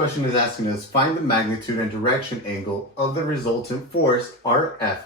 question is asking us, find the magnitude and direction angle of the resultant force, RF.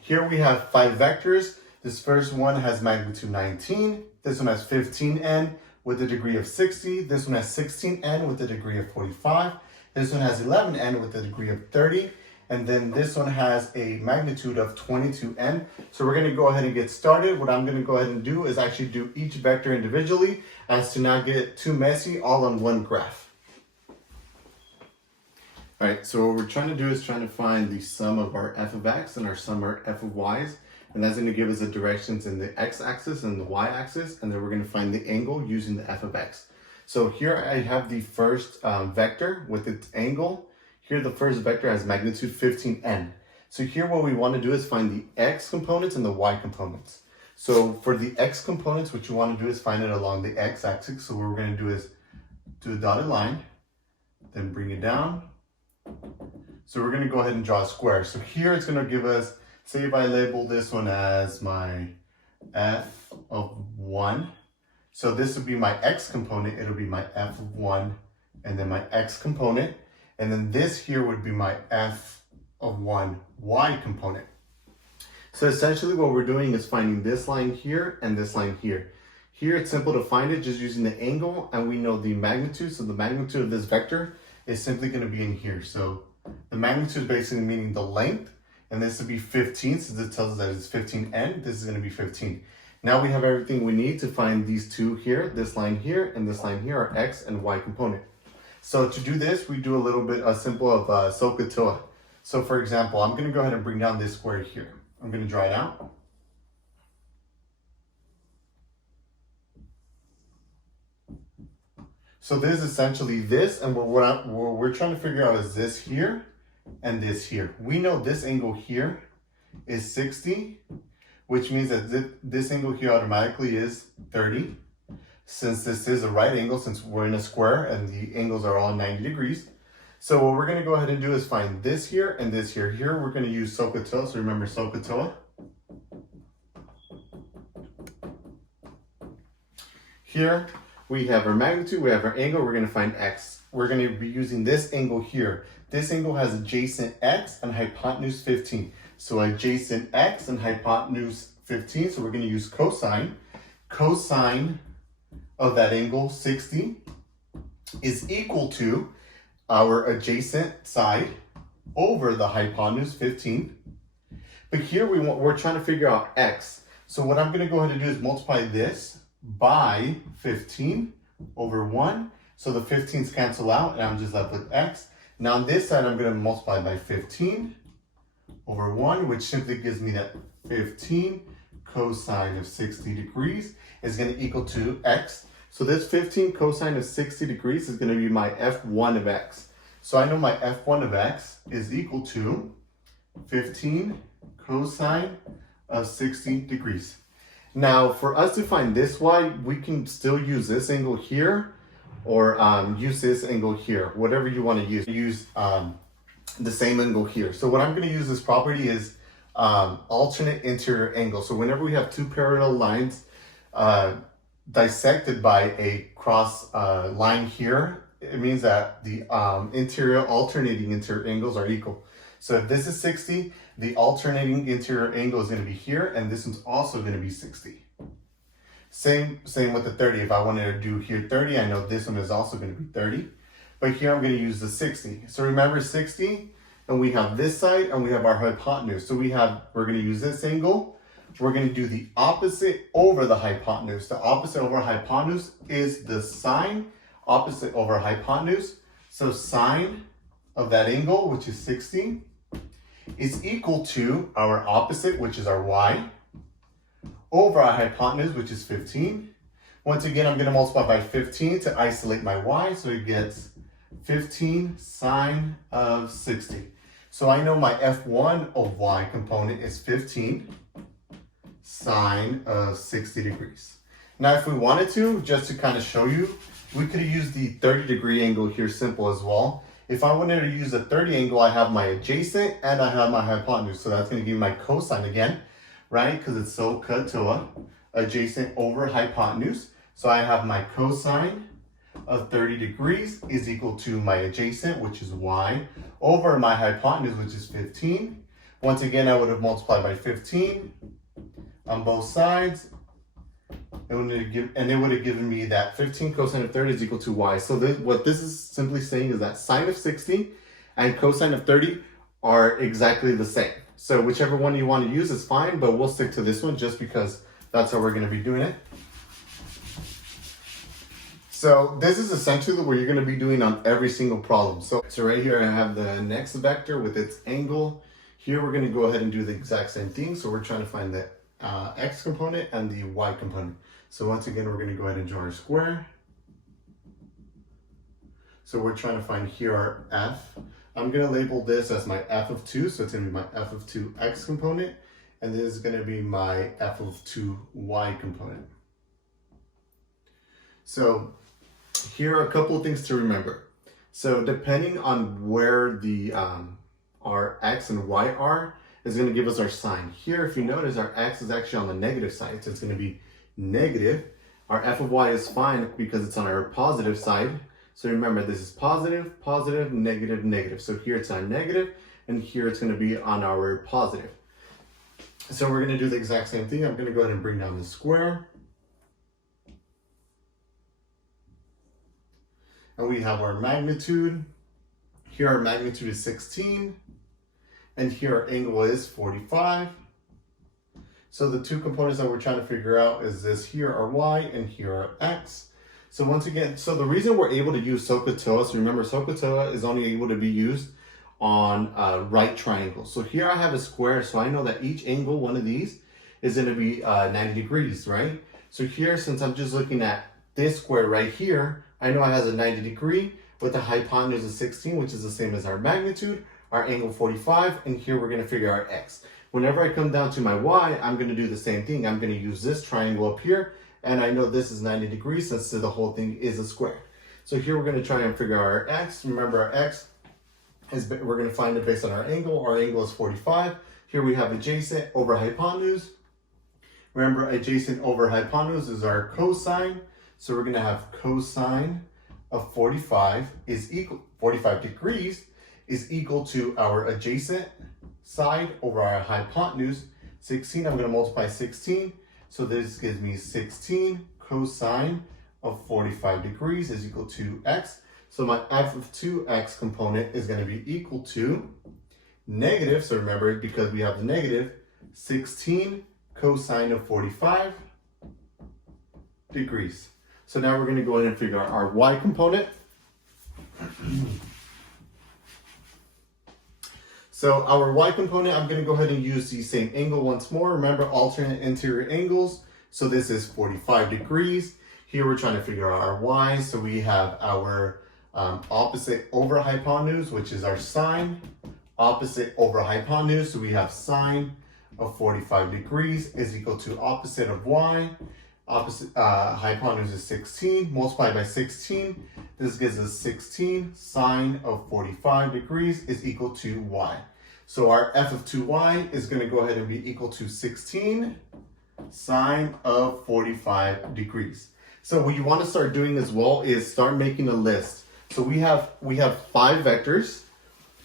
Here we have 5 vectors. This first one has magnitude 19. This one has 15N with a degree of 60. This one has 16N with a degree of 45. This one has 11N with a degree of 30. And then this one has a magnitude of 22N. So we're going to go ahead and get started. What I'm going to go ahead and do is actually do each vector individually as to not get too messy all on one graph. All right, so what we're trying to do is trying to find the sum of our f of x and our sum of f of y's. And that's going to give us the directions in the x-axis and the y-axis. And then we're going to find the angle using the f of x. So here I have the first vector with its angle. Here the first vector has magnitude 15n. So here what we want to do is find the x components and the y components. So for the x components, what you want to do is find it along the x-axis. So what we're going to do is do a dotted line, then bring it down. So we're going to go ahead and draw a square. So here it's going to give us, say if I label this one as my f of 1. So this would be my x component. It'll be my f of 1 and then my x component. And then this here would be my f of 1 y component. So essentially what we're doing is finding this line here and this line here. Here it's simple to find it just using the angle, and we know the magnitude. So the magnitude of this vector is simply going to be in here. So the magnitude is basically meaning the length, and this would be 15 since it tells us that it's 15n. This is going to be 15. Now we have everything we need to find these two here, this line here and this line here are x and y component. So to do this, we do a little bit simple of SOHCAHTOA. So for example, I'm going to go ahead and bring down this square here. I'm going to draw it out. So this is essentially this, and what we're trying to figure out is this here and this here. We know this angle here is 60, which means that this angle here automatically is 30. Since this is a right angle, since we're in a square and the angles are all 90 degrees. So what we're going to go ahead and do is find this here and this here. Here we're going to use SOHCAHTOA. So remember SOHCAHTOA. Here we have our magnitude, we have our angle, we're going to find x. We're going to be using this angle here. This angle has adjacent x and hypotenuse 15. So adjacent x and hypotenuse 15. So we're going to use cosine. Cosine of that angle 60 is equal to our adjacent side over the hypotenuse 15. But here we're trying to figure out x. So what I'm going to go ahead and do is multiply this by 15 over 1. So the 15s cancel out and I'm just left with x. Now on this side I'm going to multiply by 15 over 1, which simply gives me that 15 cosine of 60 degrees is going to equal to x. So this 15 cosine of 60 degrees is going to be my f1 of x. So I know my f1 of x is equal to 15 cosine of 60 degrees. Now for us to find this y, we can still use this angle here or use this angle here, whatever you want to use. Use the same angle here. So what I'm going to use this property is alternate interior angle. So whenever we have two parallel lines dissected by a cross line here, it means that the alternating interior angles are equal. So if this is 60, the alternating interior angle is going to be here, and this one's also going to be 60. Same with the 30. If I wanted to do here 30, I know this one is also going to be 30. But here I'm going to use the 60. So remember 60, and we have this side, and we have our hypotenuse. So we're going to use this angle. We're going to do the opposite over the hypotenuse. The opposite over hypotenuse is the sine. Opposite over hypotenuse. So sine of that angle, which is 60, is equal to our opposite, which is our y, over our hypotenuse, which is 15. Once again, I'm going to multiply by 15 to isolate my y, so it gets 15 sine of 60. So I know my f1 of y component is 15 sine of 60 degrees. Now, if we wanted to, just to kind of show you, we could have used the 30-degree angle here simple as well. If I wanted to use a 30 angle, I have my adjacent and I have my hypotenuse. So that's going to give me my cosine again, right? Because it's SOHCAHTOA, adjacent over hypotenuse. So I have my cosine of 30 degrees is equal to my adjacent, which is y, over my hypotenuse, which is 15. Once again, I would have multiplied by 15 on both sides. And it would have given me that 15 cosine of 30 is equal to y. So what this is simply saying is that sine of 60 and cosine of 30 are exactly the same. So whichever one you want to use is fine, but we'll stick to this one just because that's how we're going to be doing it. So this is essentially what you're going to be doing on every single problem. So right here I have the next vector with its angle. Here we're going to go ahead and do the exact same thing. So we're trying to find the x component and the y component. So once again, we're going to go ahead and draw our square. So we're trying to find here our f. I'm going to label this as my f of 2. So it's going to be my f of 2 x component. And this is going to be my f of 2 y component. So here are a couple of things to remember. So depending on where the our x and y are, is going to give us our sign. Here, if you notice, our x is actually on the negative side, so it's going to be negative. Our f of y is fine because it's on our positive side. So remember, this is positive, positive, negative, negative. So here it's on negative, and here it's going to be on our positive. So we're going to do the exact same thing. I'm going to go ahead and bring down the square. And we have our magnitude. Here our magnitude is 16. And here our angle is 45. So the two components that we're trying to figure out is this here are y and here are x. So once again, so the reason we're able to use SOHCAHTOA, so remember SOHCAHTOA is only able to be used on right triangles. So here I have a square, so I know that each angle, one of these, is going to be 90 degrees, right? So here, since I'm just looking at this square right here, I know it has a 90 degree with a hypotenuse of 16, which is the same as our magnitude, our angle 45, and here we're going to figure out x. Whenever I come down to my y, I'm going to do the same thing. I'm going to use this triangle up here, and I know this is 90 degrees since the whole thing is a square. So here we're going to try and figure out our x. Remember, our x is, we're going to find it based on our angle. Our angle is 45. Here we have adjacent over hypotenuse. Remember, adjacent over hypotenuse is our cosine. So we're going to have cosine of 45 degrees is equal to our adjacent side over our hypotenuse, 16. I'm going to multiply 16. So this gives me 16 cosine of 45 degrees is equal to x. So my f of 2x component is going to be equal to negative. So remember, because we have the negative, 16 cosine of 45 degrees. So now we're going to go ahead and figure out our y component. So our y component, I'm going to go ahead and use the same angle once more. Remember, alternate interior angles. So this is 45 degrees. Here we're trying to figure out our y. So we have our opposite over hypotenuse, which is our sine. Opposite over hypotenuse, so we have sine of 45 degrees is equal to opposite of y. Opposite hypotenuse is 16, multiplied by 16. This gives us 16 sine of 45 degrees is equal to y. So our f of 2y is going to go ahead and be equal to 16 sine of 45 degrees. So what you want to start doing as well is start making a list. So we have 5 vectors.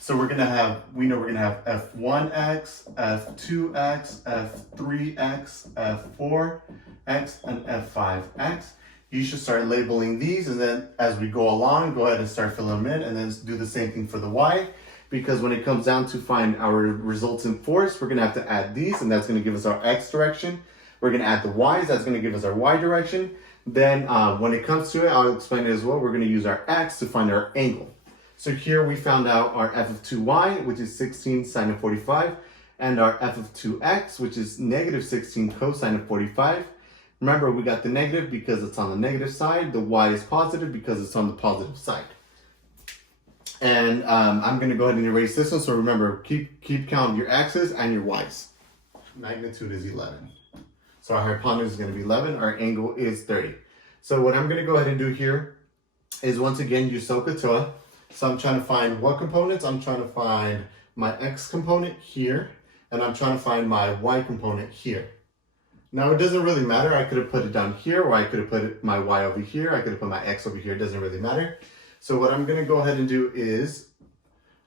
So we know we're gonna have f1x, f2x, f3x, f4x, and f5x. You should start labeling these, and then as we go along, go ahead and start filling them in, and then do the same thing for the y. Because when it comes down to find our resultant force, we're gonna have to add these, and that's gonna give us our x direction. We're gonna add the y's, that's gonna give us our y direction. Then when it comes to it, I'll explain it as well. We're gonna use our x to find our angle. So here we found out our f of 2y, which is 16 sine of 45, and our f of 2x, which is negative 16 cosine of 45. Remember, we got the negative because it's on the negative side. The y is positive because it's on the positive side. And I'm going to go ahead and erase this one. So remember, keep count of your x's and your y's. Magnitude is 11. So our hypotenuse is going to be 11. Our angle is 30. So what I'm going to go ahead and do here is once again use SOHCAHTOA. So I'm trying to find what components? I'm trying to find my x component here, and I'm trying to find my y component here. Now it doesn't really matter. I could have put it down here, or I could have put my y over here. I could have put my x over here. It doesn't really matter. So what I'm going to go ahead and do is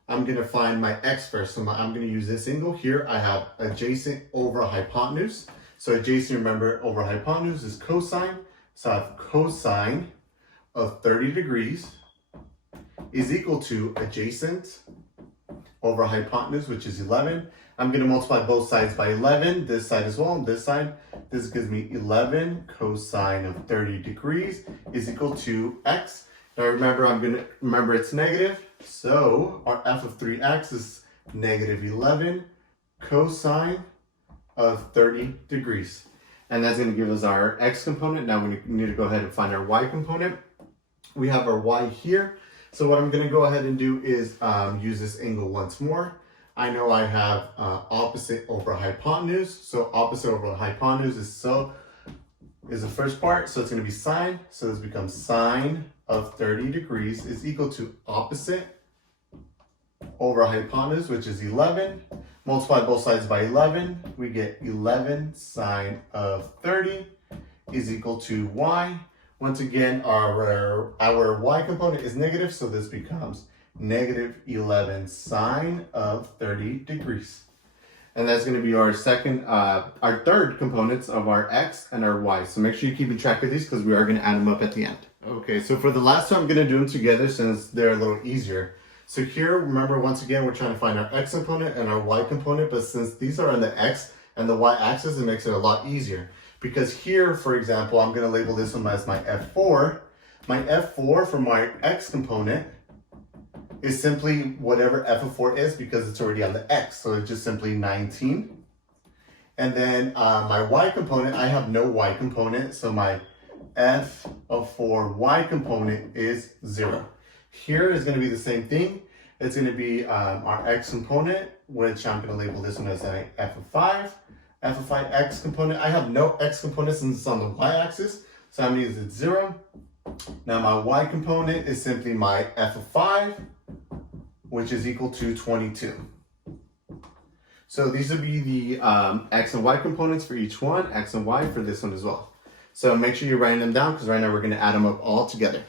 I'm going to find my x first. So I'm going to use this angle here. I have adjacent over hypotenuse. So adjacent, remember, over hypotenuse is cosine. So I have cosine of 30 degrees is equal to adjacent over hypotenuse, which is 11. I'm going to multiply both sides by 11, this side as well, and this side. This gives me 11 cosine of 30 degrees is equal to x. Now remember it's negative, so our f of 3x is negative 11 cosine of 30 degrees. And that's going to give us our x component. Now we need to go ahead and find our y component. We have our y here. So what I'm going to go ahead and do is use this angle once more. I know I have opposite over hypotenuse. So opposite over hypotenuse is the first part. So it's going to be sine. So this becomes sine of 30 degrees is equal to opposite over hypotenuse, which is 11. Multiply both sides by 11. We get 11 sine of 30 is equal to y. Once again, our y component is negative, so this becomes negative 11 sine of 30 degrees. And that's going to be our third components of our x and our y. So make sure you're keeping track of these because we are going to add them up at the end. Okay, so for the last two, I'm going to do them together since they're a little easier. So here, remember, once again, we're trying to find our x component and our y component, but since these are on the x and the y axis, it makes it a lot easier. Because here, for example, I'm going to label this one as my F4. My F4 for my x component is simply whatever f of 4 is because it's already on the x. So it's just simply 19. And then my y component, I have no y component. So my f of 4 y component is 0. Here is going to be the same thing. It's going to be our x component, which I'm going to label this one as an f of 5. F of 5 x component. I have no x component since it's on the y-axis, so that means it's 0. Now my y component is simply my f of 5, which is equal to 22. So these would be the x and y components for each one, x and y for this one as well. So make sure you're writing them down because right now we're going to add them up all together.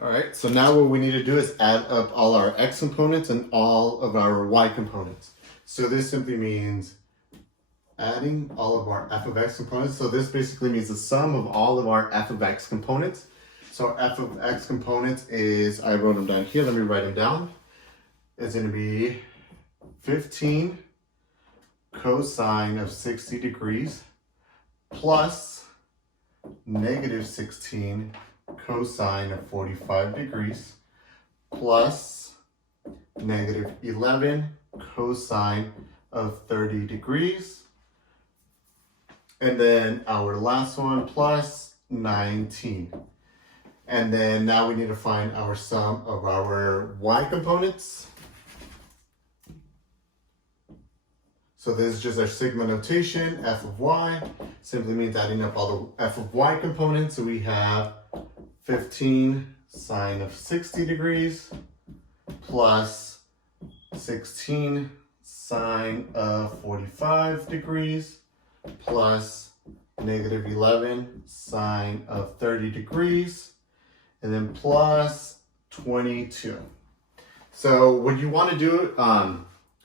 All right, so now what we need to do is add up all our x components and all of our y components. So this simply means adding all of our f of x components. So this basically means the sum of all of our f of x components. So f of x components is, I wrote them down here, let me write them down. It's going to be 15 cosine of 60 degrees plus negative 16 cosine of 45 degrees plus negative 11 cosine of 30 degrees. And then our last one plus 19. And then now we need to find our sum of our y components. So this is just our sigma notation, f of y. Simply means adding up all the f of y components. So we have 15 sine of 60 degrees plus 16 sine of 45 degrees plus negative 11 sine of 30 degrees, and then plus 22. So what you want to do,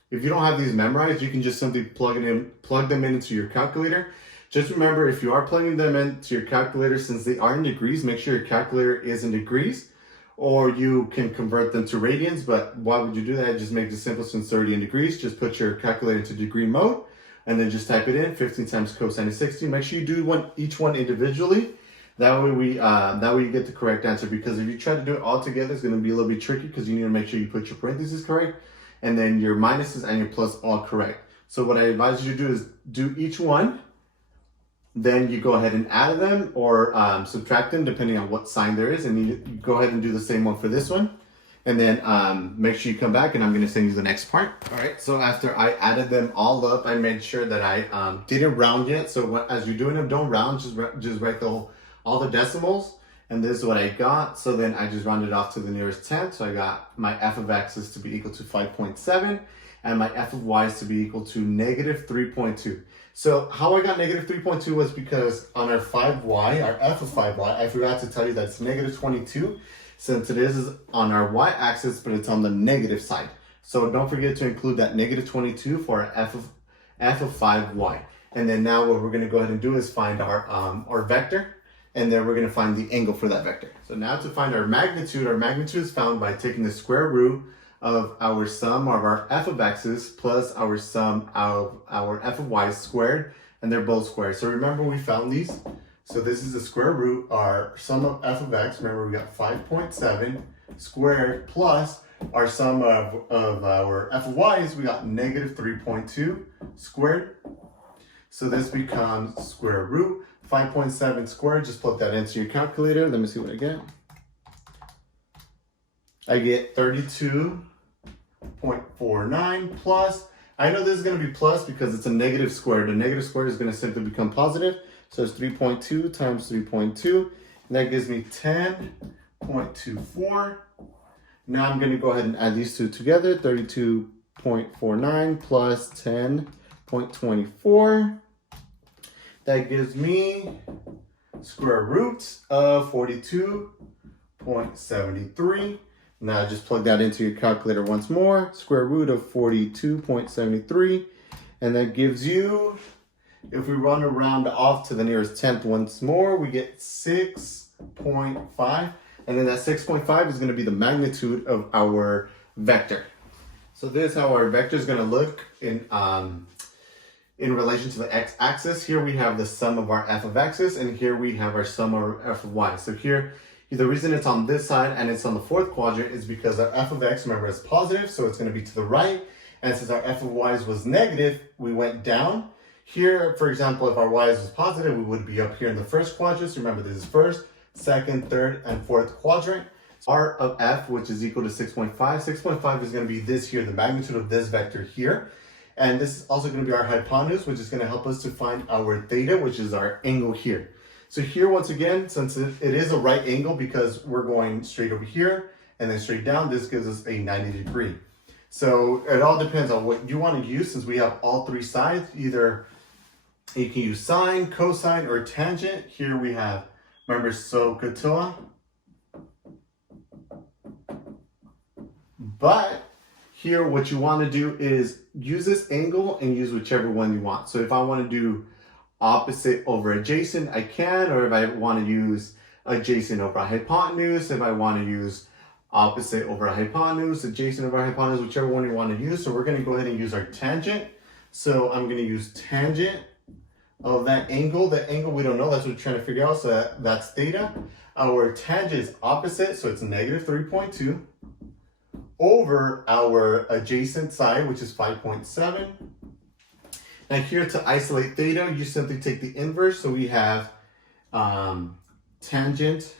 if you don't have these memorized, you can just simply plug them into your calculator. Just remember, if you are plugging them into your calculator, since they are in degrees, make sure your calculator is in degrees, or you can convert them to radians. But why would you do that? Just make it simple since 30 in degrees. Just put your calculator into degree mode, and then just type it in, 15 times cosine of 60. Make sure you do each one individually. That way you get the correct answer, because if you try to do it all together, it's going to be a little bit tricky because you need to make sure you put your parentheses correct and then your minuses and your plus all correct. So what I advise you to do is do each one, then you go ahead and add them or subtract them depending on what sign there is, and you go ahead and do the same one for this one. And then make sure you come back and I'm going to send you the next part. All right, so after I added them all up, I made sure that I didn't round yet. So as you're doing them, don't round, just write all the decimals. And this is what I got. So then I just rounded off to the nearest 10th. So I got my f of x's to be equal to 5.7 and my f of y's to be equal to negative 3.2. So how I got negative 3.2 was because on our 5y, our f of 5y, I forgot to tell you that it's negative 22 since it is on our y-axis, but it's on the negative side. So don't forget to include that negative 22 for our f of 5y. And then now what we're going to go ahead and do is find our vector, and then we're going to find the angle for that vector. So now to find our magnitude is found by taking the square root of our sum of our f of x's plus our sum of our f of y squared, and they're both squared. So remember we found these. So this is the square root, our sum of f of x, remember we got 5.7 squared plus our sum of our f of y's, we got negative 3.2 squared. So this becomes square root 5.7 squared. Just plug that into your calculator. Let me see what I get. I get 32.49 plus. I know this is going to be plus because it's a negative square. The negative square is going to simply become positive. So it's 3.2 times 3.2. And that gives me 10.24. Now I'm going to go ahead and add these two together. 32.49 plus 10.24. That gives me square root of 42.73. Now just plug that into your calculator once more. Square root of 42.73. And that gives you, if we run around off to the nearest 10th once more, we get 6.5. And then that 6.5 is going to be the magnitude of our vector. So this is how our vector is going to look in relation to the x-axis. Here we have the sum of our f of x's, and here we have our sum of our f of y. So here, the reason it's on this side and it's on the fourth quadrant is because our f of x, remember, is positive, so it's going to be to the right. And since our f of y's was negative, we went down. Here, for example, if our y's was positive, we would be up here in the first quadrant. So remember, this is first, second, third, and fourth quadrant. R of f, which is equal to 6.5. 6.5 is going to be this here, the magnitude of this vector here. And this is also going to be our hypotenuse, which is going to help us to find our theta, which is our angle here. So here, once again, since it is a right angle because we're going straight over here and then straight down, this gives us a 90 degree. So it all depends on what you want to use. Since we have all three sides, either you can use sine, cosine, or tangent. Here we have, remember, SOHCAHTOA. But here, what you want to do is use this angle and use whichever one you want. So if I want to do opposite over adjacent, I can, or if I want to use adjacent over a hypotenuse, if I want to use opposite over a hypotenuse, adjacent over a hypotenuse, whichever one you want to use. So we're going to go ahead and use our tangent. So I'm going to use tangent of that angle. The angle we don't know, that's what we're trying to figure out. So that's theta. Our tangent is opposite, so it's negative 3.2 over our adjacent side, which is 5.7. Now here, to isolate theta, you simply take the inverse. So we have tangent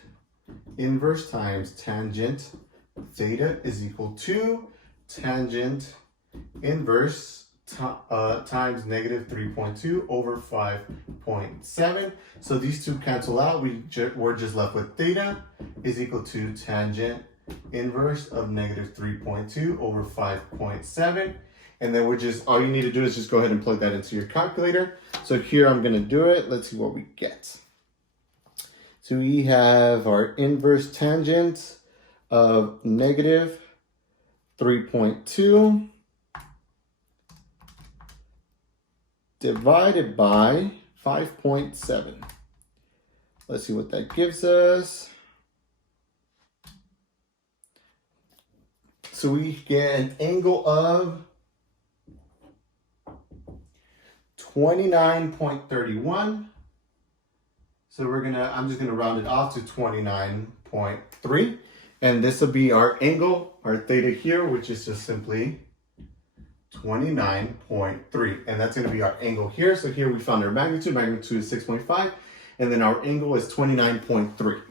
inverse times tangent theta is equal to tangent inverse times negative 3.2 over 5.7. So these two cancel out. We're just left with theta is equal to tangent inverse of negative 3.2 over 5.7. And then all you need to do is just go ahead and plug that into your calculator. So here I'm going to do it. Let's see what we get. So we have our inverse tangent of negative 3.2 divided by 5.7. Let's see what that gives us. So we get an angle of 29.31. So I'm just gonna round it off to 29.3. And this will be our angle, our theta here, which is just simply 29.3. And that's gonna be our angle here. So here we found our magnitude. Magnitude is 6.5. And then our angle is 29.3.